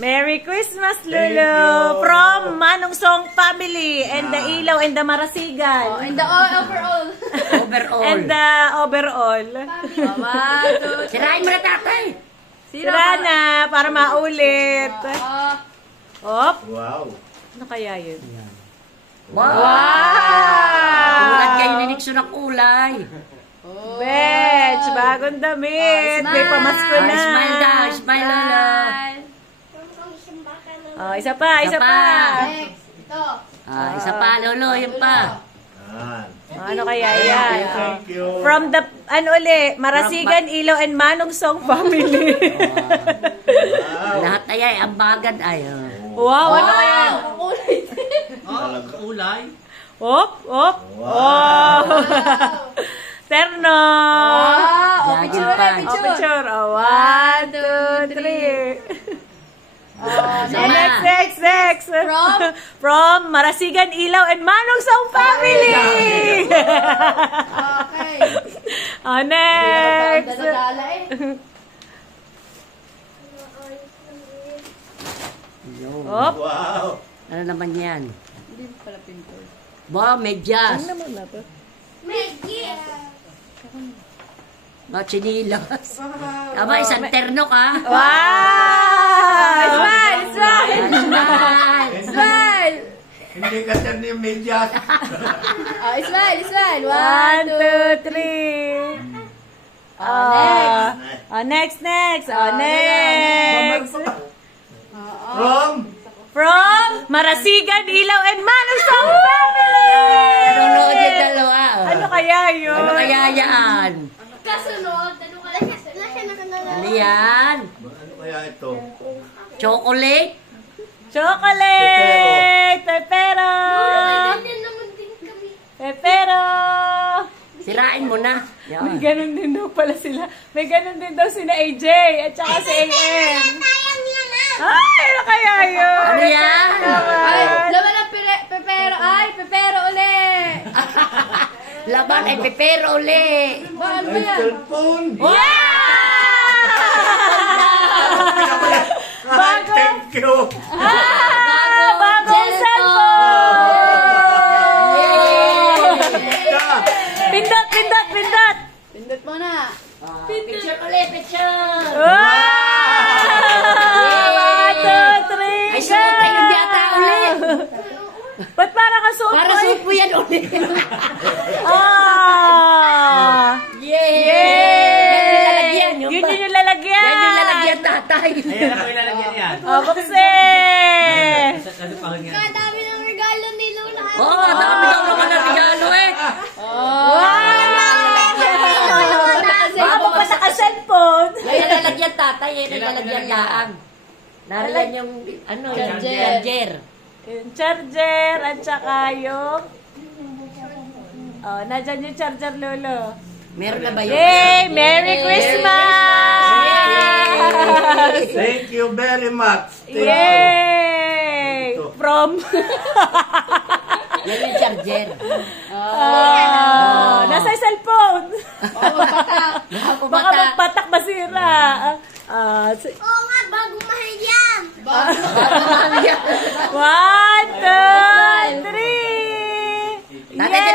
Merry Christmas, Lulu! From Manong Song family and the Ilaw and the Marasigan. And the overall. And the overall. Sirain mo na, tatay. Sira na, para maulit. Op. Wow. Ano kaya yun? Wow! Tulad kayo ni Nixon ng kulay. Betch, bagong damit. May pamasko na. Smile daw, smile lolo. Oh, isa pa. Next. Ito. Isa pa, lolo, yun pa. Ano kaya yan? Thank you. From the, Marasigan, Ilaw, and Manong Song family. Lahat ay ang bagad ay. Wow, ano kaya? Ulay. Op. Wow. Terno. Picture. Picture. 1, 2, 3. Next. From Marasigan, Ilaw, and Manong Song family. Okay. Next. Dala-dala eh. Op. Wow. Ano naman yan? Hindi pala pintor. Ba, medyas. Ano naman na to? Mga chinilas. Aba, isang terno ka. Wow! Smile. Hindi ka yan yung medyas. Smile. 1, 2, 3. Next. From Marasigan, Ilaw, and Manong Song family. Nanonood yung dalawa. Ano kaya yun? Ano kaya yan? Kasunod. Ano yan? Ano kaya ito? Chocolate? Pepero. Sirain mo na. May ganun din daw pala sila. May ganun din daw sina AJ at saka si AM. Ay, ano kaya yun? Ano yan? Ay, laman ng pepero. Ay, pepero ulit. Laban ay pepero uli. Ano ba Ay, yan? cellphone. Thank you. Bagong cellphone! Pindot! Pindot mo na. Picture uli, picture. One, two, three, Ay, suot tayo yata uli. Ba't parang kasuot Para suot mo yan uli. Yay! Yun Yun yung lalagyan. Yan yung lalagyan, tatay. Ayan ako ilalagyan yan. Buksin! Ano pa nga? Kadami ng regalo ni Lola. Oo, dami daw naman ang regalo eh. Baka pa naka-cellphone. Yan lalagyan, tatay. Yan yung lalagyan laang. Nariyan yung, charger. Yung charger at saka yung... nandyan yung charger, Lolo. Meron na ba yun? Yay! Merry Christmas! Thank you very much. Yay! From... Yan yung charger. nasa cellphone. Patak. Baka magpatak masira. Oo nga, bagong mahal yan. 1, 2, 3. Tatay,